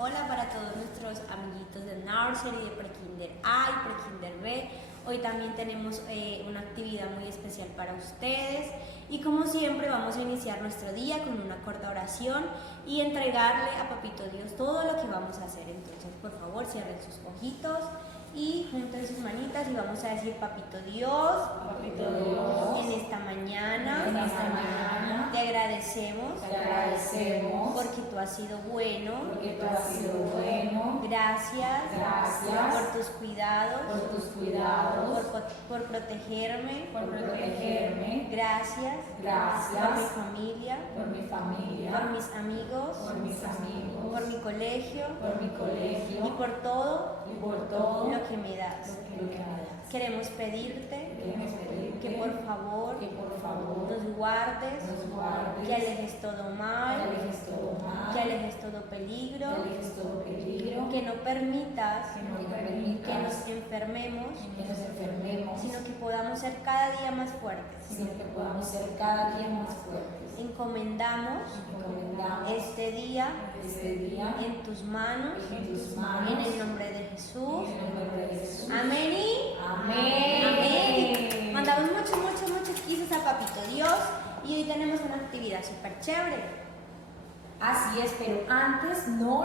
Hola para todos nuestros amiguitos de Nursery, de Prekinder A y Prekinder B. Hoy también tenemos una actividad muy especial para ustedes y como siempre vamos a iniciar nuestro día con una corta oración y entregarle a Papito Dios todo lo que vamos a hacer. Entonces, por favor, cierren sus ojitos y junten sus manitas y vamos a decir: Papito Dios, en esta mañana, te agradecemos porque tú has sido bueno, gracias por tus cuidados, por protegerme, gracias por mi familia, por mis amigos, por mi colegio y por todo lo que me das. Queremos pedirte que por favor nos guardes, que alejes todo mal, que alejes todo peligro, que no permitas que nos enfermemos, sino que podamos ser cada día más fuertes. Encomendamos este día en tus manos, en el nombre de Jesús. Amén y amén. Mandamos muchos quisos a Papito Dios y hoy tenemos una actividad súper chévere. Así es, pero antes no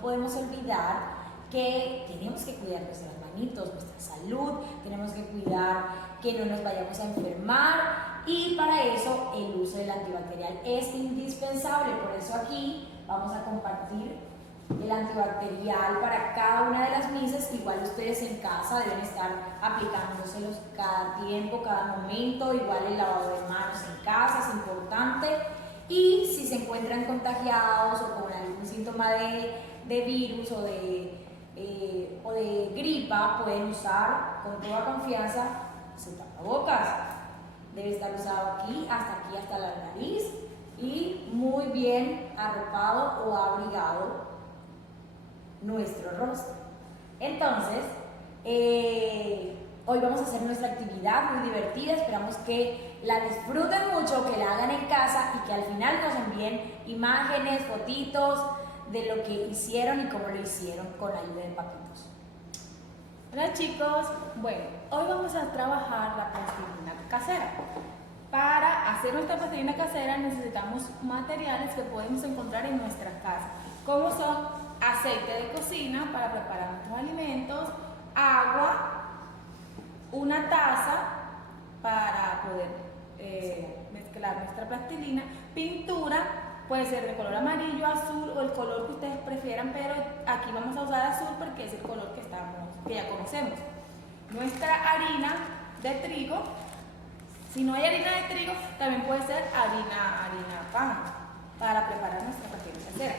podemos olvidar que tenemos que cuidar nuestras manitos, nuestra salud, tenemos que cuidar que no nos vayamos a enfermar y para eso el uso del antibacterial es indispensable. Por eso aquí vamos a compartir el antibacterial para cada una de las misas. Igual ustedes en casa deben estar aplicándoselos cada tiempo, cada momento. Igual el lavado de manos en casa es importante. Y si se encuentran contagiados o con algún síntoma de virus o de gripa, pueden usar con toda confianza su tapabocas. Debe estar usado aquí hasta la nariz y muy bien arropado o abrigado nuestro rostro. Entonces, hoy vamos a hacer nuestra actividad muy divertida. Esperamos que la disfruten mucho, que la hagan en casa y que al final nos envíen imágenes, fotitos de lo que hicieron y cómo lo hicieron con ayuda de papitos. Hola chicos, bueno, hoy vamos a trabajar la plastilina casera. Para hacer nuestra plastilina casera necesitamos materiales que podemos encontrar en nuestras casas, como son aceite de cocina para preparar nuestros alimentos, agua, una taza para poder mezclar nuestra plastilina, pintura, puede ser de color amarillo, azul o el color que ustedes prefieran, pero aquí vamos a usar azul porque es el color que ya conocemos. Nuestra harina de trigo, si no hay harina de trigo, también puede ser harina pan para preparar nuestra plastilina casera.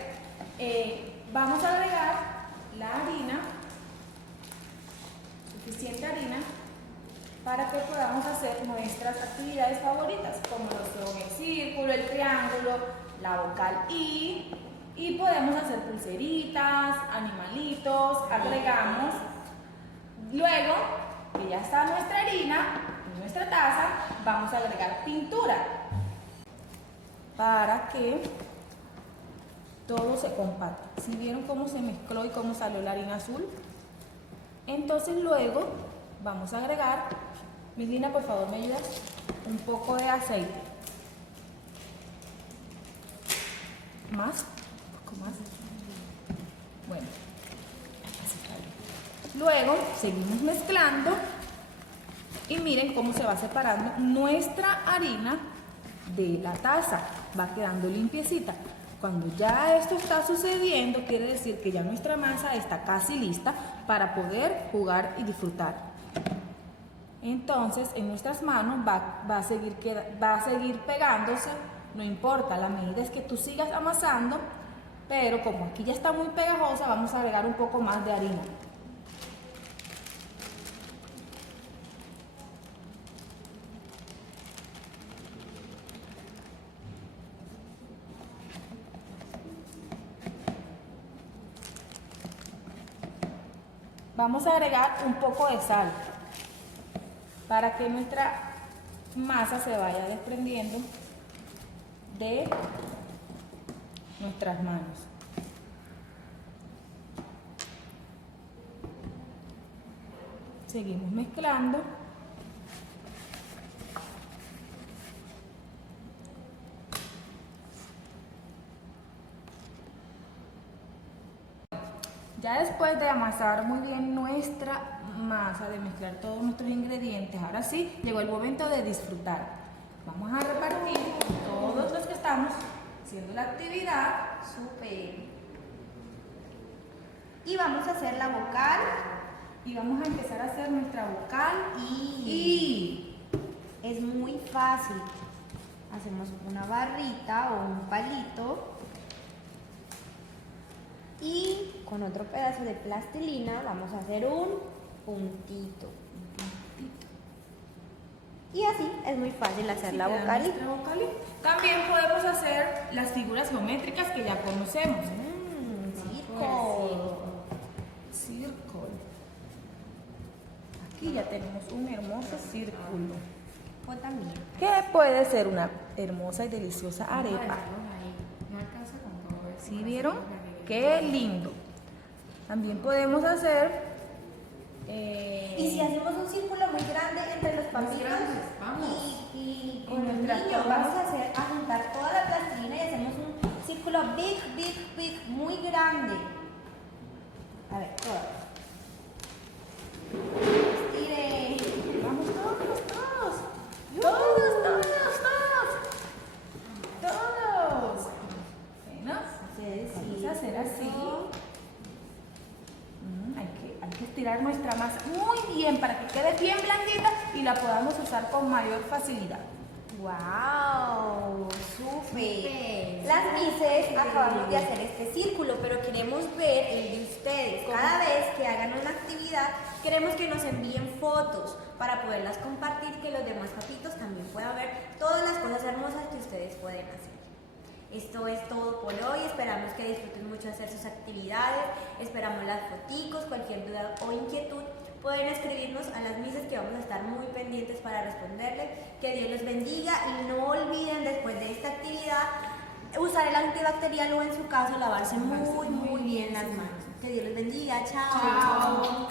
Vamos a agregar la harina, suficiente harina, para que podamos hacer nuestras actividades favoritas, como lo son el círculo, el triángulo, la vocal I, y podemos hacer pulseritas, animalitos, agregamos. Luego que ya está nuestra harina en nuestra taza, vamos a agregar pintura para que todo se compacte. ¿Sí vieron cómo se mezcló y cómo salió la harina azul? Entonces luego vamos a agregar, Milina, por favor, ¿me ayudas? Un poco de aceite. ¿Más? Un poco más. Bueno. Luego seguimos mezclando y miren cómo se va separando nuestra harina de la taza. Va quedando limpiecita. Cuando ya esto está sucediendo, quiere decir que ya nuestra masa está casi lista para poder jugar y disfrutar. Entonces, en nuestras manos va a seguir pegándose, no importa, la medida es que tú sigas amasando, pero como aquí ya está muy pegajosa, vamos a agregar un poco más de harina. Vamos a agregar un poco de sal para que nuestra masa se vaya desprendiendo de nuestras manos. Seguimos mezclando. Ya después de amasar muy bien nuestra masa, de mezclar todos nuestros ingredientes, ahora sí llegó el momento de disfrutar. Vamos a repartir con todos los que estamos haciendo la actividad. Súper. Y vamos a hacer la vocal. Y vamos a empezar a hacer nuestra vocal Y es muy fácil. Hacemos una barrita o un palito. Y con otro pedazo de plastilina vamos a hacer un puntito. Y así es muy fácil hacer la vocal. nuestra vocal. También podemos hacer las figuras geométricas que ya conocemos. Círculo. Círculo. Aquí ya tenemos un hermoso círculo. O también. Que puede ser una hermosa y deliciosa arepa. ¿Sí vieron? ¡Qué lindo! También podemos hacer... Y si hacemos un círculo muy grande entre los papitos y con el nuestras niño, tomas. vamos a juntar toda la plastilina y hacemos un círculo big, muy grande. A ver, todos. Estire. Vamos todos. Bueno, vamos a hacer así. Hay que estirar nuestra masa muy bien para que quede bien blandita y la podamos usar con mayor facilidad. ¡Wow! ¡Súper! Las mises acabamos de hacer este círculo, pero queremos ver el de ustedes. Cada vez que hagan una actividad, queremos que nos envíen fotos para poderlas compartir, que los demás papitos también puedan ver todas las cosas hermosas que ustedes pueden hacer. Esto es todo por hoy, esperamos que disfruten mucho hacer sus actividades, esperamos las foticos, cualquier duda o inquietud pueden escribirnos a las mises que vamos a estar muy pendientes para responderle. Que Dios los bendiga y no olviden después de esta actividad usar el antibacterial o en su caso lavarse muy bien las manos. Que Dios los bendiga, chao.